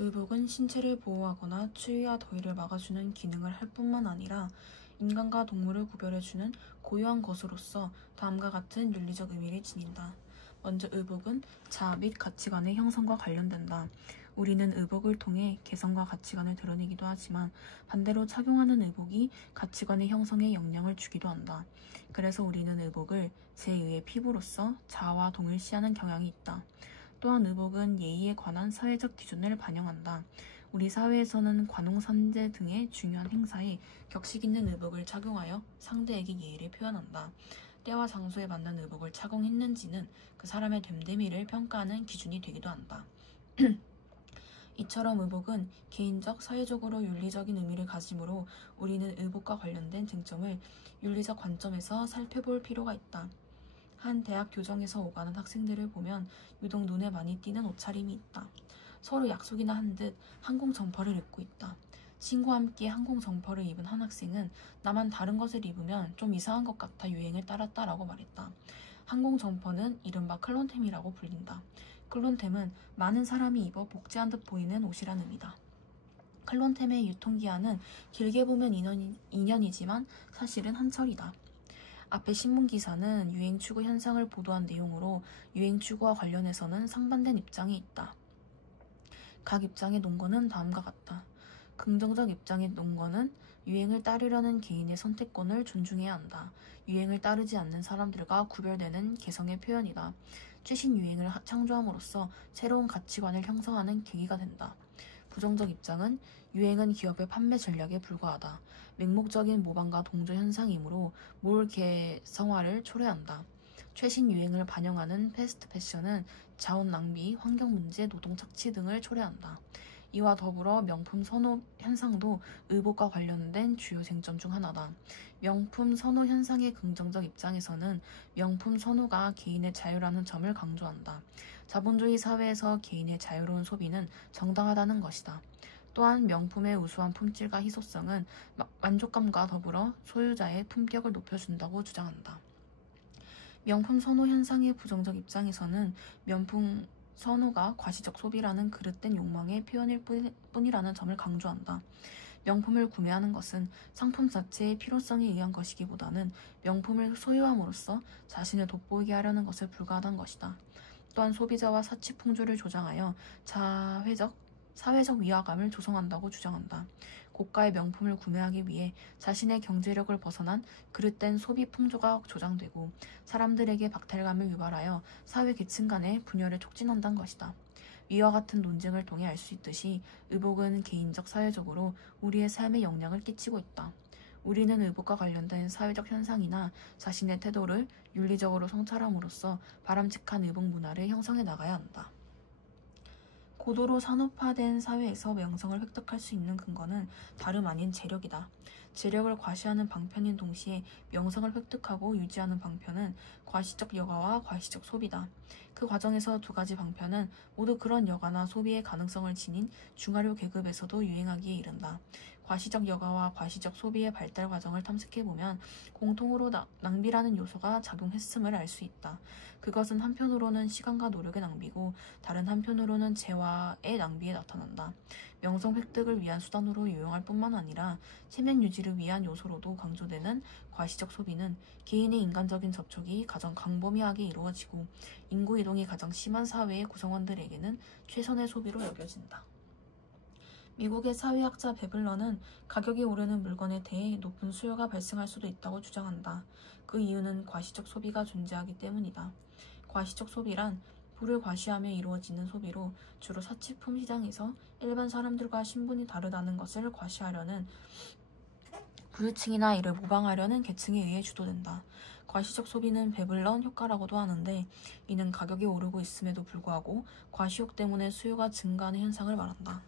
의복은 신체를 보호하거나 추위와 더위를 막아주는 기능을 할 뿐만 아니라 인간과 동물을 구별해주는 고유한 것으로서 다음과 같은 윤리적 의미를 지닌다. 먼저 의복은 자아 및 가치관의 형성과 관련된다. 우리는 의복을 통해 개성과 가치관을 드러내기도 하지만 반대로 착용하는 의복이 가치관의 형성에 영향을 주기도 한다. 그래서 우리는 의복을 제2의 피부로서 자아와 동일시하는 경향이 있다. 또한 의복은 예의에 관한 사회적 기준을 반영한다. 우리 사회에서는 관홍산제 등의 중요한 행사에 격식 있는 의복을 착용하여 상대에게 예의를 표현한다. 때와 장소에 맞는 의복을 착용했는지는 그 사람의 됨됨이를 평가하는 기준이 되기도 한다. 이처럼 의복은 개인적, 사회적으로 윤리적인 의미를 가지므로 우리는 의복과 관련된 쟁점을 윤리적 관점에서 살펴볼 필요가 있다. 한 대학 교정에서 오가는 학생들을 보면 유독 눈에 많이 띄는 옷차림이 있다. 서로 약속이나 한 듯 항공 점퍼를 입고 있다. 친구와 함께 항공 점퍼를 입은 한 학생은 나만 다른 것을 입으면 좀 이상한 것 같아 유행을 따랐다라고 말했다. 항공 점퍼는 이른바 클론템이라고 불린다. 클론템은 많은 사람이 입어 복제한 듯 보이는 옷이란 의미다. 클론템의 유통기한은 길게 보면 2년이지만 사실은 한철이다. 앞의 신문기사는 유행 추구 현상을 보도한 내용으로 유행 추구와 관련해서는 상반된 입장이 있다. 각 입장의 논거는 다음과 같다. 긍정적 입장의 논거는 유행을 따르려는 개인의 선택권을 존중해야 한다. 유행을 따르지 않는 사람들과 구별되는 개성의 표현이다. 최신 유행을 창조함으로써 새로운 가치관을 형성하는 계기가 된다. 부정적 입장은 유행은 기업의 판매 전략에 불과하다. 맹목적인 모방과 동조 현상이므로 몰 개성화를 초래한다. 최신 유행을 반영하는 패스트 패션은 자원 낭비, 환경 문제, 노동 착취 등을 초래한다. 이와 더불어 명품 선호 현상도 의복과 관련된 주요 쟁점 중 하나다. 명품 선호 현상의 긍정적 입장에서는 명품 선호가 개인의 자유라는 점을 강조한다. 자본주의 사회에서 개인의 자유로운 소비는 정당하다는 것이다. 또한 명품의 우수한 품질과 희소성은 만족감과 더불어 소유자의 품격을 높여준다고 주장한다. 명품 선호 현상의 부정적 입장에서는 명품 선호가 과시적 소비라는 그릇된 욕망의 표현일 뿐이라는 점을 강조한다. 명품을 구매하는 것은 상품 자체의 필요성에 의한 것이기보다는 명품을 소유함으로써 자신을 돋보이게 하려는 것에 불과하다는 것이다. 또한 소비자와 사치풍조를 조장하여 사회적 위화감을 조성한다고 주장한다. 고가의 명품을 구매하기 위해 자신의 경제력을 벗어난 그릇된 소비 풍조가 조장되고 사람들에게 박탈감을 유발하여 사회 계층 간의 분열을 촉진한다는 것이다. 위와 같은 논증을 통해 알 수 있듯이 의복은 개인적, 사회적으로 우리의 삶에 영향을 끼치고 있다. 우리는 의복과 관련된 사회적 현상이나 자신의 태도를 윤리적으로 성찰함으로써 바람직한 의복 문화를 형성해 나가야 한다. 고도로 산업화된 사회에서 명성을 획득할 수 있는 근거는 다름 아닌 재력이다. 재력을 과시하는 방편인 동시에 명성을 획득하고 유지하는 방편은 과시적 여가와 과시적 소비다. 그 과정에서 두 가지 방편은 모두 그런 여가나 소비의 가능성을 지닌 중하류 계급에서도 유행하기에 이른다. 과시적 여가와 과시적 소비의 발달 과정을 탐색해보면 공통으로 낭비라는 요소가 작용했음을 알 수 있다. 그것은 한편으로는 시간과 노력의 낭비고 다른 한편으로는 재화의 낭비에 나타난다. 명성 획득을 위한 수단으로 유용할 뿐만 아니라 체면 유지를 위한 요소로도 강조되는 과시적 소비는 개인의 인간적인 접촉이 가장 광범위하게 이루어지고 인구 이동이 가장 심한 사회의 구성원들에게는 최선의 소비로 여겨진다. 미국의 사회학자 베블러는 가격이 오르는 물건에 대해 높은 수요가 발생할 수도 있다고 주장한다. 그 이유는 과시적 소비가 존재하기 때문이다. 과시적 소비란 부를 과시하며 이루어지는 소비로 주로 사치품 시장에서 일반 사람들과 신분이 다르다는 것을 과시하려는 부유층이나 이를 모방하려는 계층에 의해 주도된다. 과시적 소비는 배불런 효과라고도 하는데 이는 가격이 오르고 있음에도 불구하고 과시욕 때문에 수요가 증가하는 현상을 말한다.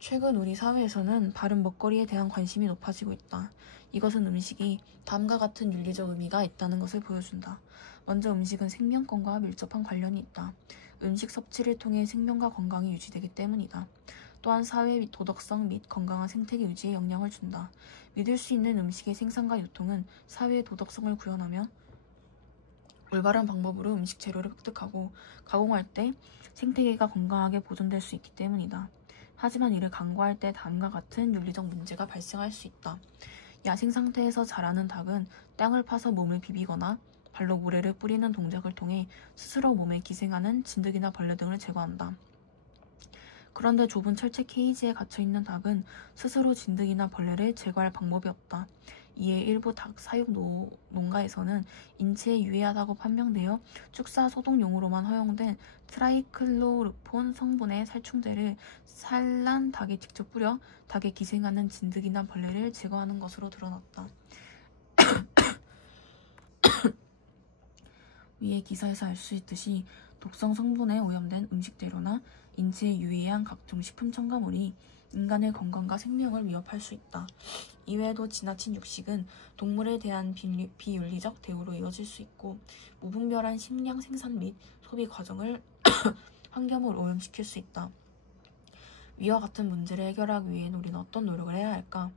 최근 우리 사회에서는 바른 먹거리에 대한 관심이 높아지고 있다. 이것은 음식이 다음과 같은 윤리적 의미가 있다는 것을 보여준다. 먼저 음식은 생명권과 밀접한 관련이 있다. 음식 섭취를 통해 생명과 건강이 유지되기 때문이다. 또한 사회의 도덕성 및 건강한 생태계 유지에 영향을 준다. 믿을 수 있는 음식의 생산과 유통은 사회의 도덕성을 구현하며 올바른 방법으로 음식 재료를 획득하고 가공할 때 생태계가 건강하게 보존될 수 있기 때문이다. 하지만 이를 간과할 때 다음과 같은 윤리적 문제가 발생할 수 있다. 야생 상태에서 자라는 닭은 땅을 파서 몸을 비비거나 발로 모래를 뿌리는 동작을 통해 스스로 몸에 기생하는 진드기나 벌레 등을 제거한다. 그런데 좁은 철제 케이지에 갇혀있는 닭은 스스로 진드기나 벌레를 제거할 방법이 없다. 이에 일부 닭 사육 농가에서는 인체에 유해하다고 판명되어 축사 소독용으로만 허용된 트라이클로르폰 성분의 살충제를 산란 닭에 직접 뿌려 닭에 기생하는 진드기나 벌레를 제거하는 것으로 드러났다. 위의 기사에서 알 수 있듯이 독성 성분에 오염된 음식 재료나 인체에 유해한 각종 식품 첨가물이 인간의 건강과 생명을 위협할 수 있다. 이외에도 지나친 육식은 동물에 대한 비윤리적 대우로 이어질 수 있고 무분별한 식량 생산 및 소비 과정을 환경을 오염시킬 수 있다. 위와 같은 문제를 해결하기 위해 우리는 어떤 노력을 해야 할까?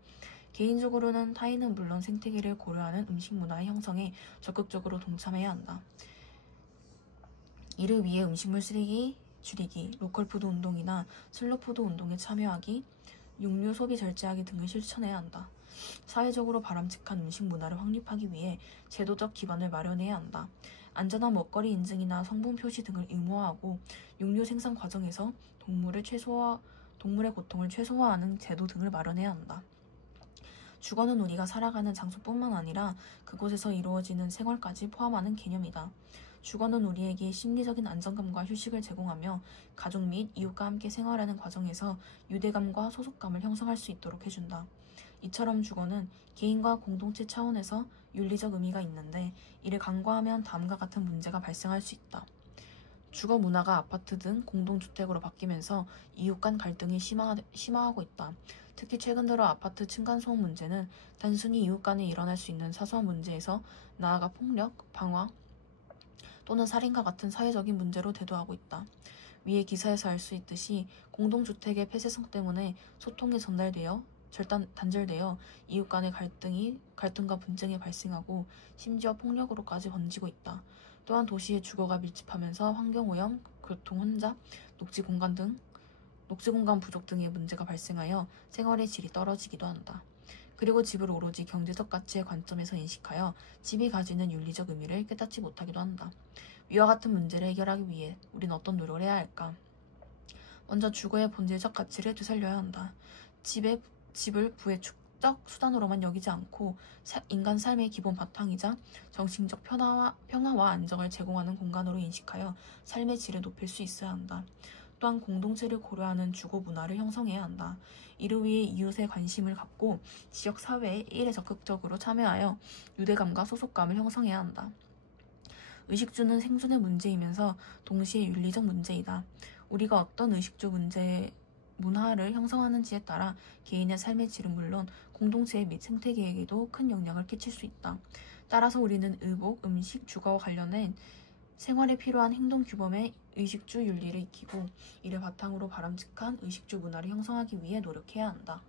개인적으로는 타인은 물론 생태계를 고려하는 음식 문화의 형성에 적극적으로 동참해야 한다. 이를 위해 음식물 쓰레기 줄이기, 로컬푸드 운동이나 슬로푸드 운동에 참여하기, 육류 소비 절제하기 등을 실천해야 한다. 사회적으로 바람직한 음식 문화를 확립하기 위해 제도적 기반을 마련해야 한다. 안전한 먹거리 인증이나 성분 표시 등을 의무화하고 육류 생산 과정에서 동물의 고통을 최소화하는 제도 등을 마련해야 한다. 주거는 우리가 살아가는 장소뿐만 아니라 그곳에서 이루어지는 생활까지 포함하는 개념이다. 주거는 우리에게 심리적인 안정감과 휴식을 제공하며 가족 및 이웃과 함께 생활하는 과정에서 유대감과 소속감을 형성할 수 있도록 해준다. 이처럼 주거는 개인과 공동체 차원에서 윤리적 의미가 있는데 이를 간과하면 다음과 같은 문제가 발생할 수 있다. 주거 문화가 아파트 등 공동주택으로 바뀌면서 이웃 간 갈등이 심화하고 있다. 특히 최근 들어 아파트 층간소음 문제는 단순히 이웃 간에 일어날 수 있는 사소한 문제에서 나아가 폭력, 방화 또는 살인과 같은 사회적인 문제로 대두하고 있다. 위의 기사에서 알 수 있듯이 공동주택의 폐쇄성 때문에 소통이 단절되어 이웃 간의 갈등과 분쟁이 발생하고 심지어 폭력으로까지 번지고 있다. 또한 도시의 주거가 밀집하면서 환경오염, 교통 혼잡, 녹지 공간 부족 등의 문제가 발생하여 생활의 질이 떨어지기도 한다. 그리고 집을 오로지 경제적 가치의 관점에서 인식하여 집이 가지는 윤리적 의미를 깨닫지 못하기도 한다. 위와 같은 문제를 해결하기 위해 우리는 어떤 노력을 해야 할까? 먼저 주거의 본질적 가치를 되살려야 한다. 집을 부의 축적 수단으로만 여기지 않고 인간 삶의 기본 바탕이자 정신적 평화와 안정을 제공하는 공간으로 인식하여 삶의 질을 높일 수 있어야 한다. 또한 공동체를 고려하는 주거 문화를 형성해야 한다. 이를 위해 이웃에 관심을 갖고 지역 사회의 일에 적극적으로 참여하여 유대감과 소속감을 형성해야 한다. 의식주는 생존의 문제이면서 동시에 윤리적 문제이다. 우리가 어떤 의식주 문화를 형성하는지에 따라 개인의 삶의 질은 물론 공동체 및 생태계에게도 큰 영향을 끼칠 수 있다. 따라서 우리는 의복, 음식, 주거와 관련된 생활에 필요한 행동 규범의 의식주 윤리를 익히고 이를 바탕으로 바람직한 의식주 문화를 형성하기 위해 노력해야 한다.